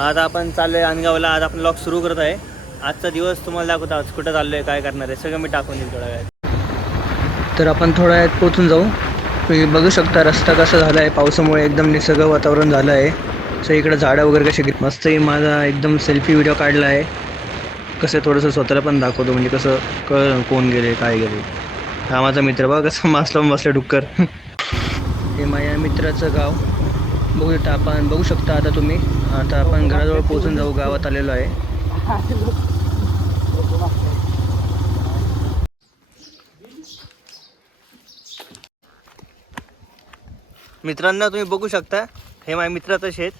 आता आपण चाललोय अनगावला. आज आपण ब्लॉग सुरू करत आहे. आजचा दिवस तुम्हाला दाखवतो. आज कुठं चाललोय, काय करणार आहे, सगळं मी टाकून देईल थोड्या वेळात. तर आपण थोड्या वेळात पोहोचून जाऊ. तुम्ही बघू शकता रस्ता कसा झाला आहे. पावसामुळे एकदम निसर्ग वातावरण झालं आहे. सो इकडे झाडं वगैरे कशी मस्त. माझा एकदम सेल्फी व्हिडिओ काढला आहे. कसं थोडंसं स्वतःला पण दाखवतो, म्हणजे कसं कळ कोण गेले काय गेले. हा माझा मित्र बघा कसं मास्क लावून बसले डुक्कर. हे माझ्या मित्राचं गाव बघू शकता आता तुम्ही. आता आपण घराजवळ पोहोचून जाऊ. गावात आलेलो आहे. मित्रांनो तुम्ही बघू शकता, हे माझ्या मित्राचं शेत.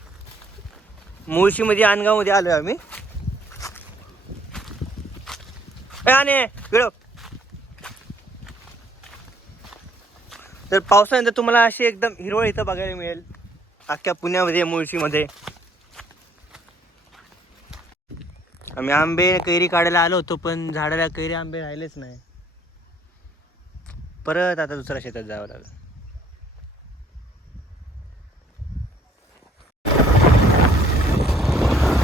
मुळशीमध्ये अनगावमध्ये आलोय आम्ही. तर पावसानंतर तुम्हाला अशी एकदम हिरवळ इथं बघायला मिळेल अख्ख्या पुण्यामध्ये, मुळशीमध्ये. आम्ही आंबे कैरी काढायला आलो होतो, पण झाडाला कैरी आंबे राहिलेच नाही. परत आता दुसऱ्या शेतात जावं लागलं.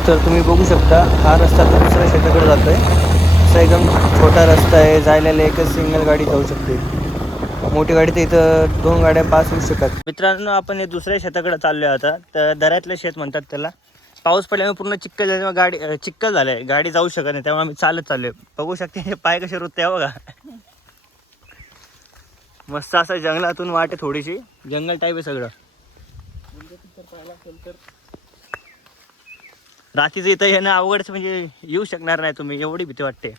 तर तुम्ही बघू शकता हा रस्ता तर दुसऱ्या शेताकडे जातोय. असा एकदम छोटा रस्ता आहे. जायला एकच सिंगल गाडी जाऊ शकते. मोठी गाडी तर इथं 2 गाड्या पास होऊ शकतात. मित्रांनो आपण हे दुसऱ्या शेताकडे चाललोय आता. तर दऱ्यातलं शेत म्हणतात त्याला. पाऊस पडल्यामुळे पूर्ण चिखल झाल्यामुळे गाडी चिखल झालंय, गाडी जाऊ शकत नाही. त्यामुळे आम्ही चालत चाललोय. बघू शकते हे पाय कसे रुतते बघा. मस्त असं जंगलातून वाट आहे, थोडीशी जंगल टाईप आहे सगळं. रात्रीचं इथं येणं अवघडच, म्हणजे येऊ शकणार नाही तुम्ही, एवढी भीती वाटते.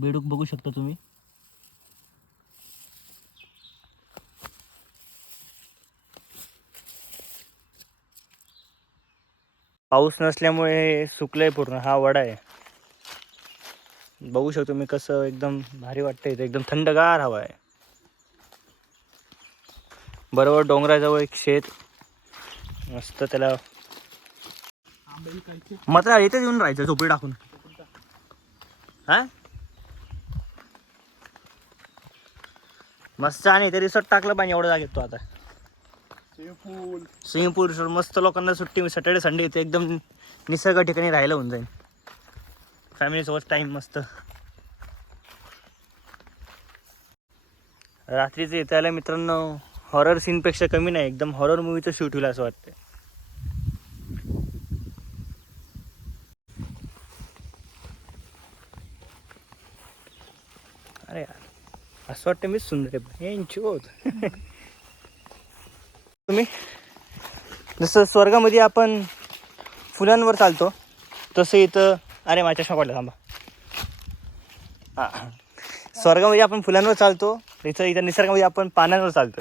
बेडूक बघू शकता तुम्ही. पाऊस नसल्यामुळे सुकलंय पूर्ण. हा वडा आहे, बघू शकतो मी कसं एकदम भारी वाटतंय. इथे एकदम थंडगार हवा आहे. बरोबर डोंगराजवळ एक शेत मस्त. त्याला मात्र इथेच येऊन राहायचं झोपडी टाकून. हा मस्त. आणि इथे रिसॉर्ट टाकलं पाहिजे एवढं जागेत तो. आता स्विमिंग पूल मस्त. लोकांना सुट्टी सॅटर्डे संडे इथे एकदम निसर्ग ठिकाणी राहायला होऊन जाईल. फॅमिलीसोबत टाईम मस्त. रात्रीचं इथे आल्या मित्रांनो, हॉरर सीनपेक्षा कमी नाही. एकदम हॉरर मूवीचं शूट होईल असं वाटतं. अरे यार असं वाटतं मीच सुंदर आहे. तुम्ही जसं स्वर्गामध्ये आपण फुलांवर चालतो तसं इथं. अरे माझ्या चष्मा पडला, थांबा. हां, स्वर्गामध्ये आपण फुलांवर चालतो, इथं निसर्गामध्ये आपण पानांवर चालतो.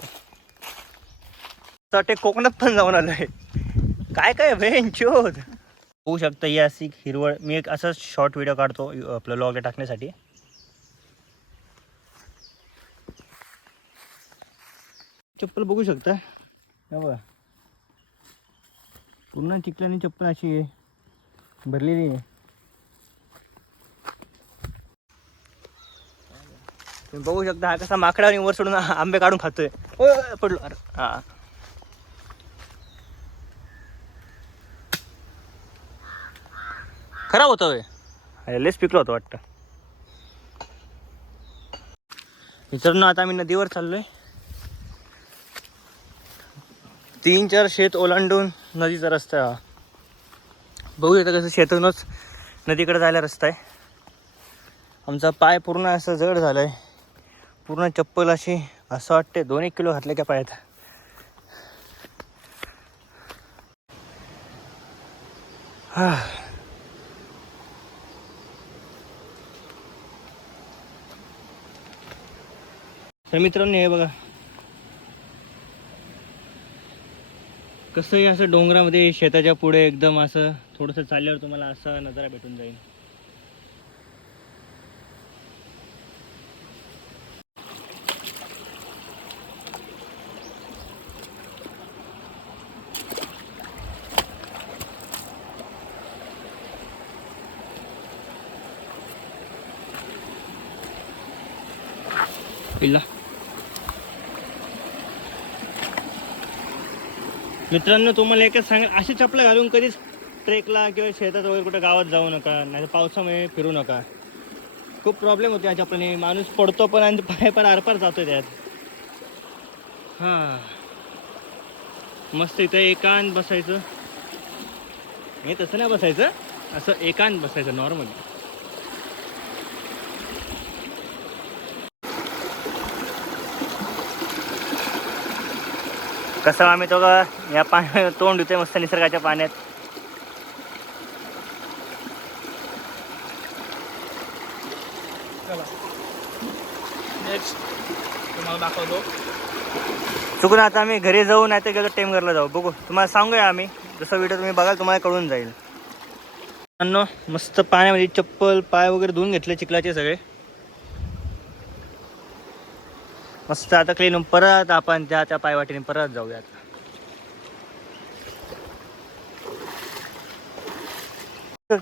तर ते कोकणात पण जाऊन आलो आहे. काय काय भेंचोद. होऊ शकतं ही अशी हिरवळ. मी एक असा शॉर्ट व्हिडिओ काढतो आपलं ब्लॉगला टाकण्यासाठी. चप्पल बघू शकता बघा, पूर्ण चिखलानी चप्पल अशी भरलेली आहे. तुम्ही बघू शकता हा कसा माकडाने वर सोडून आंबे काढून खातोय. पडलो. अरे हा, खराब होतं. लेस पिकलो होतं वाटतं. मित्रांनो आता आम्ही नदीवर चाललोय. 3-4 शेत ओलांडून नदीचा रस्ता आहे हा. बघू शकता कसं शेतातूनच नदीकडे जायला रस्ता आहे. आमचा पाय पूर्ण असं जड झालं आहे. पूर्ण चप्पल अशी असं वाटते 2-1 किलो घातले का पायात. हा, तर मित्रांनो हे बघा कसंही असं डोंगरामध्ये शेताच्या पुढे एकदम असं थोडंसं चालल्यावर तुम्हाला असा नजारा भेटून जाईल. पिल्ला. मित्रांनो तुम्हाला एकच सांगा, अशी चपला घालून कधीच ट्रेकला किंवा शेतात वगैरे कुठं गावात जाऊ नका, नाही पावसामुळे फिरू नका. खूप प्रॉब्लेम होते या चपलाने, माणूस पडतो पण आणि पाय पण आरपार जातो त्यात. हां मस्त इथं एकांत बसायचं. हे तसं नाही बसायचं, असं एकांत बसायचं नॉर्मल. कसं आम्ही तो या पाण्यात तोंड धुतोय मस्त निसर्गाच्या पाण्यात. नेक्स्ट तुम्हाला दाखवतो. चुकून आता आम्ही घरी जाऊ नाही तर गेलो टेमघरला जाऊ, बघू तुम्हाला सांगूया आम्ही. जसं व्हिडिओ तुम्ही बघाल तुम्हाला कळून जाईल. मस्त पाण्यामध्ये चप्पल पाय वगैरे धुवून घेतले चिखलाचे सगळे. मस्त आता क्लीन परत आपण त्या पायवाटीने परत जाऊयात.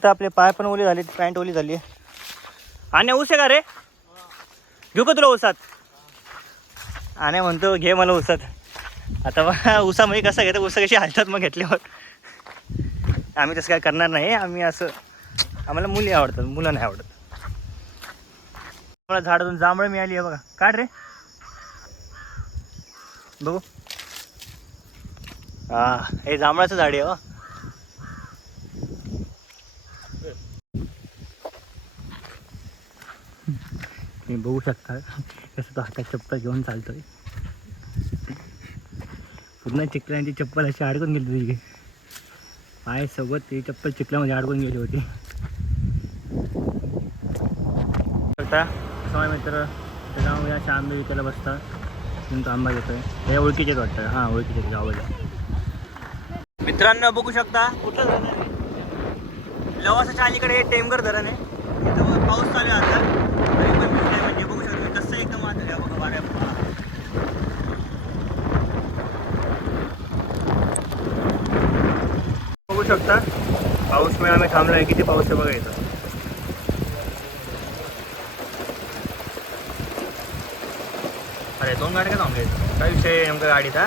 आपले पाय पण ओली झाले, पॅन्ट ओली झाली. आणि ऊस आहे का रे, घेऊ का तुला ऊसात? आणि म्हणतो घे मला ऊसात. आता बघा ऊसामध्ये कसं घेतं, ऊस कशी हालतात मग घेतल्यावर. आम्ही तसं काय करणार नाही. आम्ही असं, आम्हाला मुली आवडतात, मुलं नाही आवडत. मला झाडातून जांभळं मिळाली आहे बघा, काढ रे बघू. हा हे जांभळाचं झाड आहे हो. तुम्ही बघू शकता कसं तो हातात चप्पल घेऊन चालतोय. पूर्ण चिखलांची चप्पल अशी अडकून गेली तुझी पाय सोबत. ती चप्पल चिखलामध्ये अडकून गेली होती. समोर मित्र जाऊन या आंबे विकायला बसता. तो आंबा घेतोय, हे ओळखीचेच वाटतं. हां ओळखीचे गावाला. मित्रांनो बघू शकता कुठलं धरण आहे, लवासाच्या अलीकडे हे टेमघर धरण आहे. इथं पाऊस चालू आहे आता, तरी पण म्हणजे बघू शकतो कसं एकदम वाटत आहे बघा वाऱ्या. बघू शकता पाऊस मुळे आम्ही थांबलो आहे. किती पाऊस आहे बघा इथं. अरे 2 गाड्या का थांबले, काय विषय नेमका गाडीचा.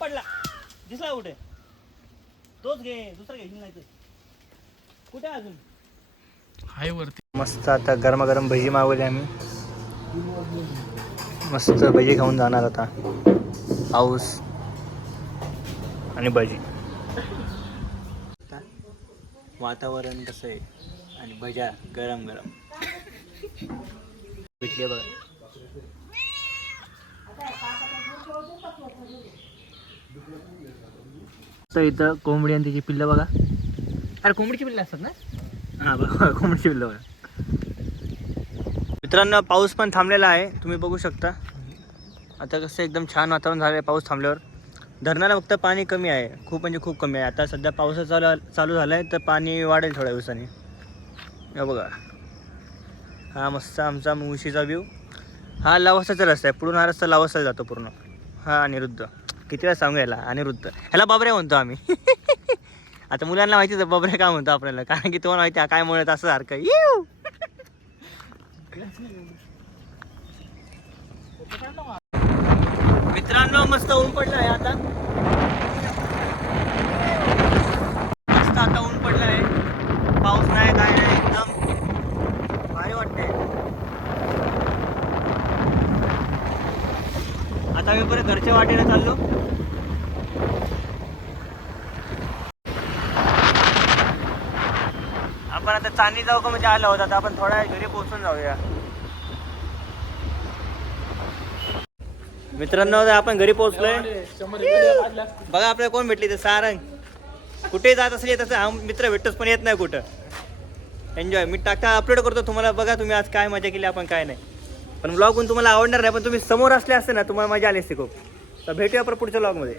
पडला दिसला कुठे, तोच घे, दुसरा घ्यायची नाही. कुठे अजून हाय वरती. मस्त आता गरमागरम भजी मागवली आम्ही. मस्त भजी खाऊन जाणार आता. पाऊस आणि भजी. वातावरण कसं आहे आणि भज्या गरम गरम भेटली बघा. तर इथं कोंबडी आणि त्याची पिल्लं बघा. अरे कोंबडीची पिल्लं असतात ना. हां बघा कोंबडीची पिल्लं बघा. मित्रांनो पाऊस पण थांबलेला आहे, तुम्ही बघू शकता. आता कसं एकदम छान वातावरण झालं आहे पाऊस थांबल्यावर. धरणाला फक्त पाणी कमी आहे, खूप म्हणजे खूप कमी आहे. आता सध्या पावसा चालू झालं आहे तर पाणी वाढेल थोड्या दिवसांनी. हे बघा हा मस्त आमचा मुळशीचा व्ह्यू. हा लवासाचा रस्ता आहे, पुढून हा रस्ता लवासाला जातो पूर्ण. हा अनिरुद्ध, किती वेळा सांगू याला अनिरुद्ध, ह्याला बाबऱ्या म्हणतो आम्ही. आता मुलांना माहितीच आहे बाबऱ्या का म्हणतो आपल्याला, कारण की तुम्हाला माहिती आहे काय म्हणत असं सारखं. मित्रांनो मस्त ऊन पडलं आहे आता. मस्त आता ऊन पडलं आहे, पाऊस नाही काय नाही, एकदम भारी वाटते. आता मी परत घरच्या वाटेला चाललो. आपण आता चांदणी जाऊ का म्हणजे आलो होता, आता आपण थोड्या घरी पोहोचून जाऊया. मित्रांनो आपण घरी पोहोचलोय. बघा आपल्याला कोण भेटली ते सारंग. कुठे जात असेल तसं हा मित्र भेटतोच पण येत नाही कुठं. एन्जॉय मी टाका अपलोड करतो तुम्हाला, बघा तुम्ही आज काय मजा केली आपण काय नाही. पण ब्लॉग तुम्हाला आवडणार नाही, पण तुम्ही समोर असले असते ना तुम्हाला मजा आली असते खूप. तर भेटूया आपण पुढच्या ब्लॉगमध्ये.